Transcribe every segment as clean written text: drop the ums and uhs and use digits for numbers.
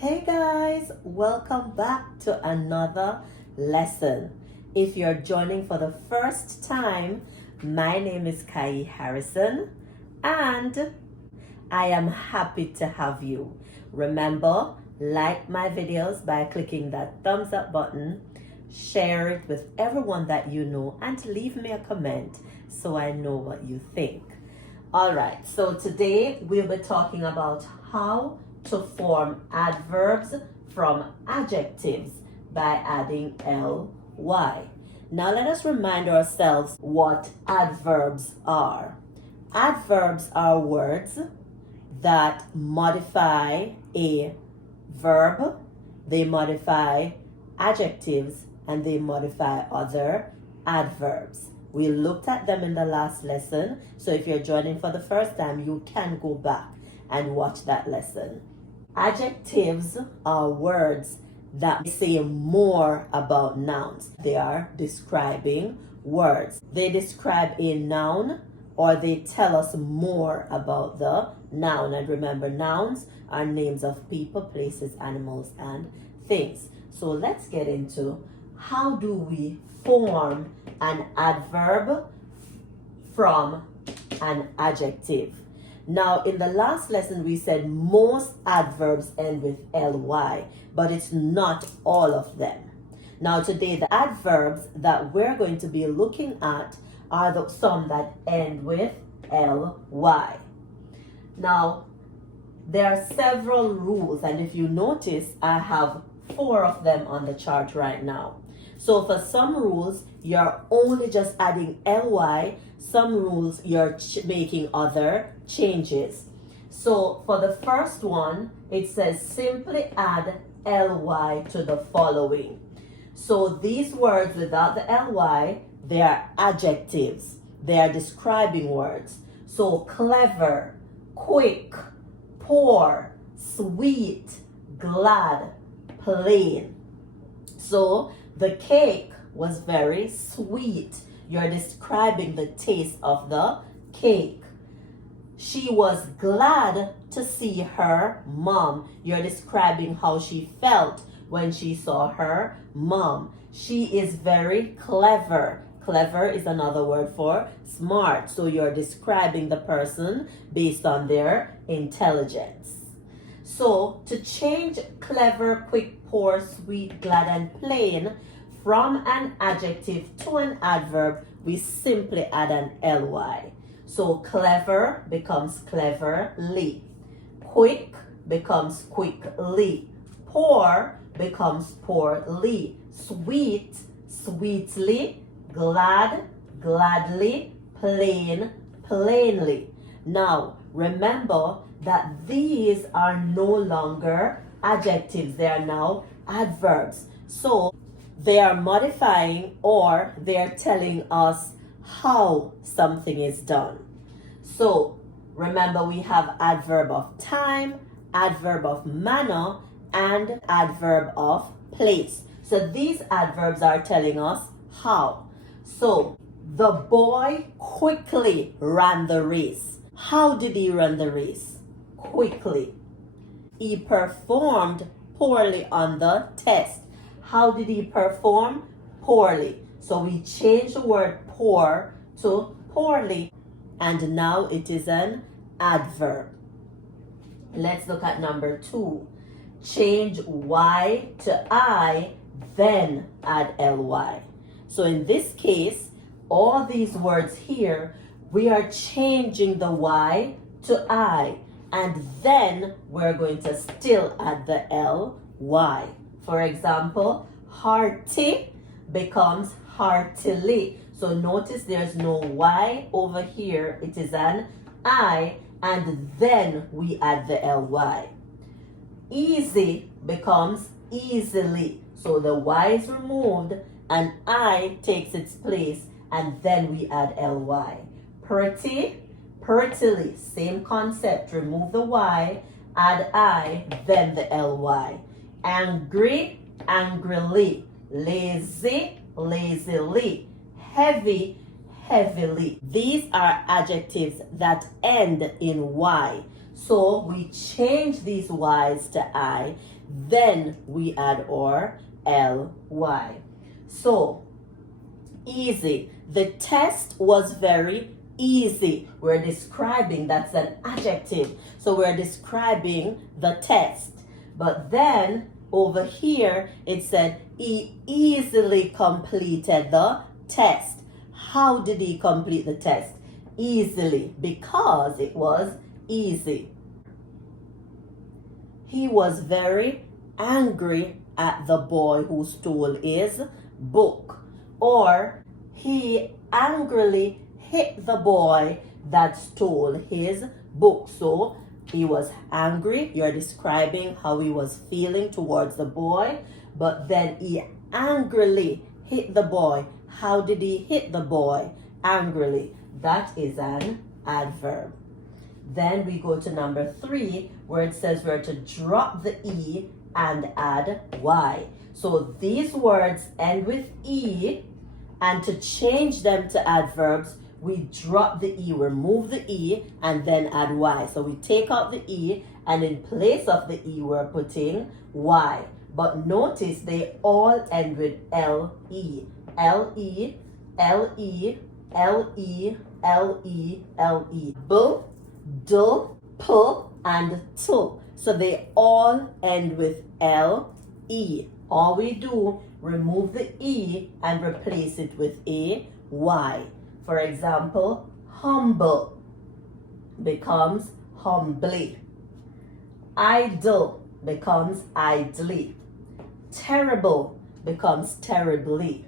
Hey guys, welcome back to another lesson. If you're joining for the first time, my name is KAYIE Harrison and I am happy to have you. Remember, like my videos by clicking that thumbs up button, share it with everyone that you know, and leave me a comment so I know what you think. Alright, so today we'll be talking about how to form adverbs from adjectives by adding ly. Now let us remind ourselves what adverbs are. Adverbs are words that modify a verb, they modify adjectives, and they modify other adverbs. We looked at them in the last lesson, so if you're joining for the first time, you can go back and watch that lesson. Adjectives are words that say more about nouns. They are describing words. They describe a noun or they tell us more about the noun. And remember, nouns are names of people, places, animals, and things. So let's get into how do we form an adverb from an adjective. Now, in the last lesson, we said most adverbs end with ly, but it's not all of them. Now, today, the adverbs that we're going to be looking at are some that end with ly. Now, there are several rules, and if you notice, I have 4 of them on the chart right now. So for some rules, you're only just adding ly. Some rules, you're making other changes. So for the first one, it says simply add ly to the following. So these words without the ly, they are adjectives. They are describing words. So clever, quick, poor, sweet, glad, plain. So the cake was very sweet. You're describing the taste of the cake. She was glad to see her mom. You're describing how she felt when she saw her mom. She is very clever. Clever is another word for smart. So you're describing the person based on their intelligence. So to change clever, quick, poor, sweet, glad, and plain from an adjective to an adverb, we simply add an ly. So clever becomes cleverly. Quick becomes quickly. Poor becomes poorly. Sweet, sweetly. Glad, gladly. Plain, plainly. Now, remember that these are no longer adjectives. They are now adverbs. So they are modifying or they are telling us how something is done. So remember, we have adverb of time, adverb of manner, and adverb of place. So these adverbs are telling us how. So the boy quickly ran the race. How did he run the race? Quickly. He performed poorly on the test. How did he perform? Poorly. So we change the word poor to poorly, and now it is an adverb. Let's look at number 2. Change y to I, then add ly. So in this case, all these words here, we are changing the y to I, and then we're going to still add the ly. For example, hearty becomes heartily. So notice there's no y over here. It is an I, and then we add the ly. Easy becomes easily. So the y is removed and I takes its place, and then we add ly. Pretty, prettily. Same concept. Remove the y, add I, then the ly. Angry, angrily. Lazy, lazily. Heavy, heavily. These are adjectives that end in y. So we change these Y's to I, then we add our ly. So, easy. The test was very easy. We're describing, that's an adjective. So we're describing the test. But then over here it said he easily completed the test. How did he complete the test? Easily, because it was easy. He was very angry at the boy who stole his book. Or he angrily hit the boy that stole his book. So he was angry. You're describing how he was feeling towards the boy. But then he angrily hit the boy. How did he hit the boy? Angrily. That is an adverb. Then we go to number 3, where it says we're to drop the E and add Y. So these words end with E, and to change them to adverbs, we drop the E, remove the E, and then add Y. So we take out the E, and in place of the E, we're putting Y. But notice they all end with L-E. L-E, L-E, L-E, L-E, L-E. B, D, P, and T. So they all end with L-E. All we do, remove the E and replace it with a Y. For example, humble becomes humbly. Idle becomes idly. Terrible becomes terribly.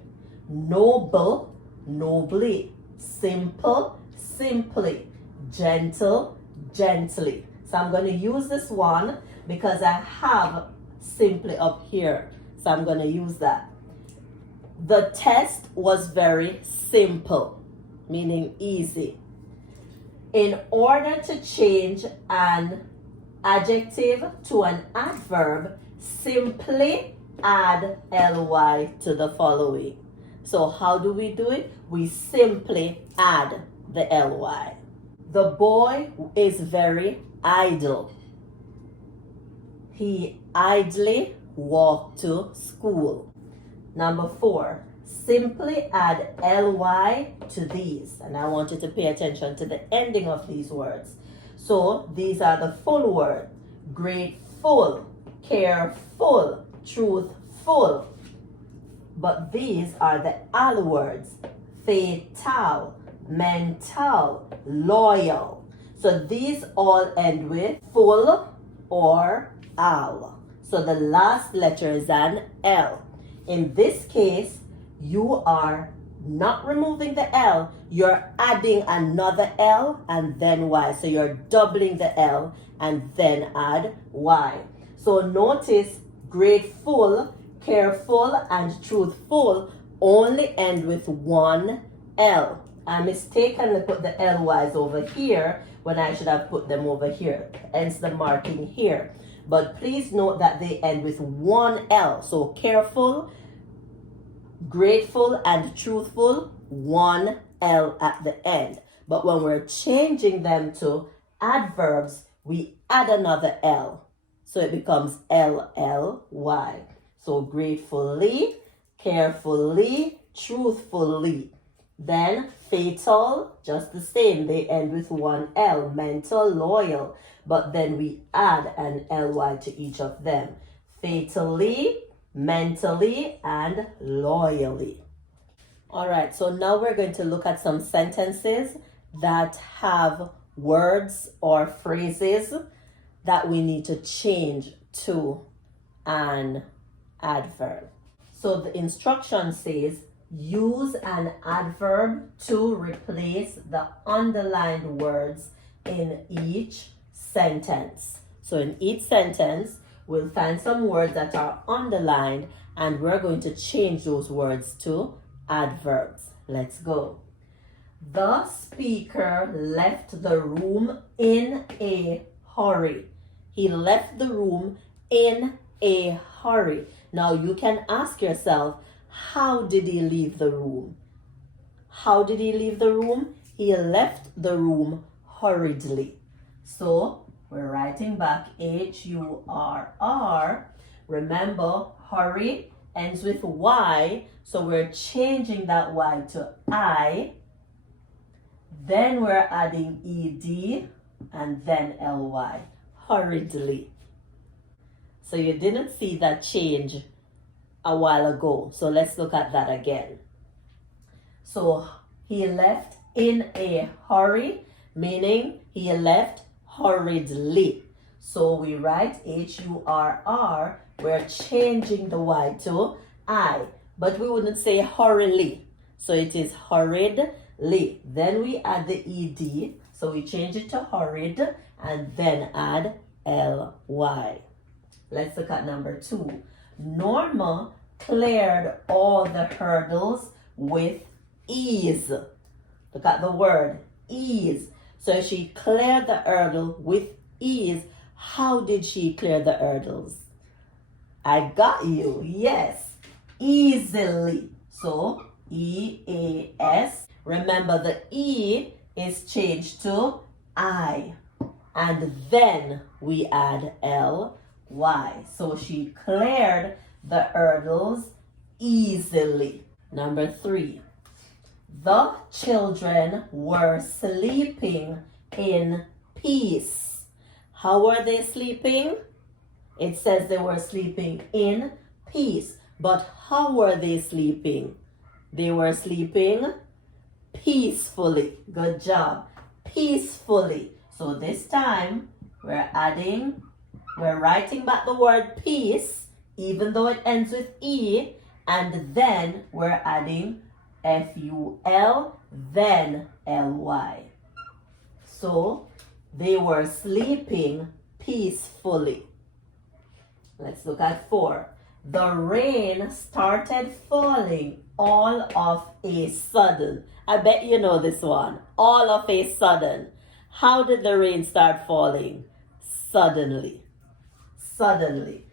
Noble, nobly. Simple, simply. Gentle, gently. So I'm going to use this one because I have simply up here. So I'm going to use that. The test was very simple, meaning easy. In order to change an adjective to an adverb, simply add ly to the following. So how do we do it? We simply add the ly. The boy is very idle. He idly walked to school. Number 4, simply add ly to these. And I want you to pay attention to the ending of these words. So these are the full word. Grateful, careful, truthful. But these are the al words. Fatal, mental, loyal. So these all end with full or al. So the last letter is an L. In this case, you are not removing the L, you're adding another L and then Y. So you're doubling the L and then add Y. So notice grateful, careful, and truthful only end with one L. I mistakenly put the LYs over here when I should have put them over here. Hence the marking here. But please note that they end with one L. So careful, grateful, and truthful, one L at the end. But when we're changing them to adverbs, we add another L. So it becomes LLY. So gratefully, carefully, truthfully. Then fatal, just the same. They end with one L. Mental, loyal. But then we add an ly to each of them. Fatally, mentally, and loyally. All right, so now we're going to look at some sentences that have words or phrases that we need to change to an adverb. So the instruction says, use an adverb to replace the underlined words in each sentence. So in each sentence, we'll find some words that are underlined and we're going to change those words to adverbs. Let's go. The speaker left the room in a hurry. He left the room in a hurry. Now you can ask yourself, how did he leave the room? How did he leave the room? He left the room hurriedly. So we're writing back HURR. Remember, hurry ends with Y, so we're changing that Y to I. Then we're adding ED and then LY, hurriedly. So you didn't see that change a while ago. So let's look at that again. So he left in a hurry, meaning he left hurriedly. So we write HURR, we're changing the Y to I, but we wouldn't say hurriedly. So it is hurriedly. Then we add the ED, so we change it to hurried and then add LY. Let's look at number 2. Norma cleared all the hurdles with ease. Look at the word ease. So she cleared the hurdle with ease. How did she clear the hurdles? I got you. Yes. Easily. So EAS. Remember the E is changed to I. And then we add LY. So she cleared the hurdles easily. Number 3. The children were sleeping in peace. How were they sleeping? It says they were sleeping in peace. But how were they sleeping? They were sleeping peacefully. Good job. Peacefully. So this time we're writing back the word peace, even though it ends with E, and then we're adding FUL, then LY. So they were sleeping peacefully. Let's look at 4. The rain started falling all of a sudden. I bet you know this one. All of a sudden. How did the rain start falling? Suddenly. Suddenly.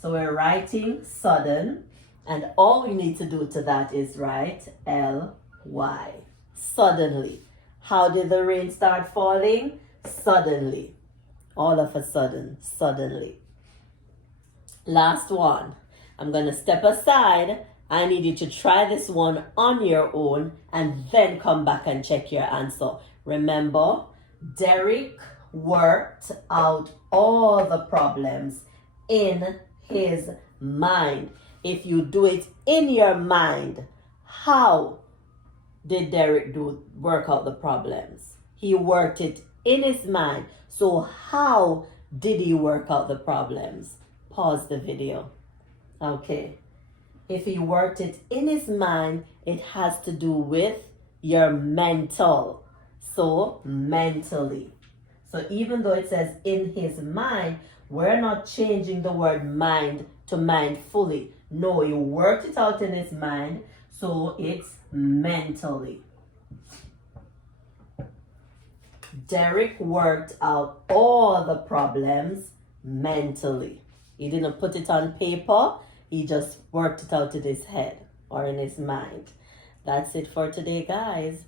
So we're writing sudden, and all we need to do to that is write LY. Suddenly. How did the rain start falling? Suddenly. All of a sudden. Suddenly. Last one. I'm going to step aside. I need you to try this one on your own and then come back and check your answer. Remember, Derek worked out all the problems in his mind. If you do it in your mind, how did Derek work out the problems? He worked it in his mind. So how did he work out the problems? Pause the video. Okay. If he worked it in his mind, it has to do with your mental. So mentally. So even though it says in his mind, we're not changing the word mind to mind fully. No, he worked it out in his mind, so it's mentally. Derek worked out all the problems mentally. He didn't put it on paper. He just worked it out in his head or in his mind. That's it for today, guys.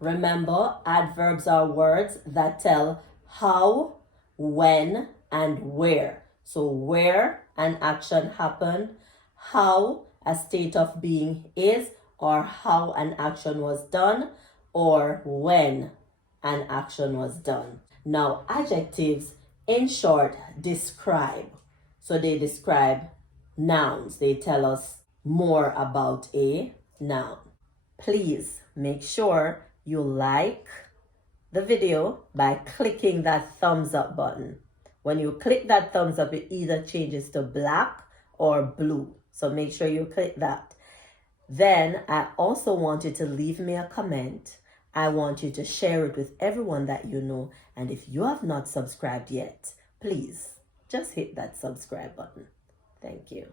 Remember, adverbs are words that tell how, when, and where. So where an action happened, how a state of being is, or how an action was done, or when an action was done. Now, adjectives, in short, describe. So they describe nouns. They tell us more about a noun. Please make sure you like the video by clicking that thumbs up button. When you click that thumbs up, it either changes to black or blue. So make sure you click that. Then I also want you to leave me a comment. I want you to share it with everyone that you know. And if you have not subscribed yet, please just hit that subscribe button. Thank you.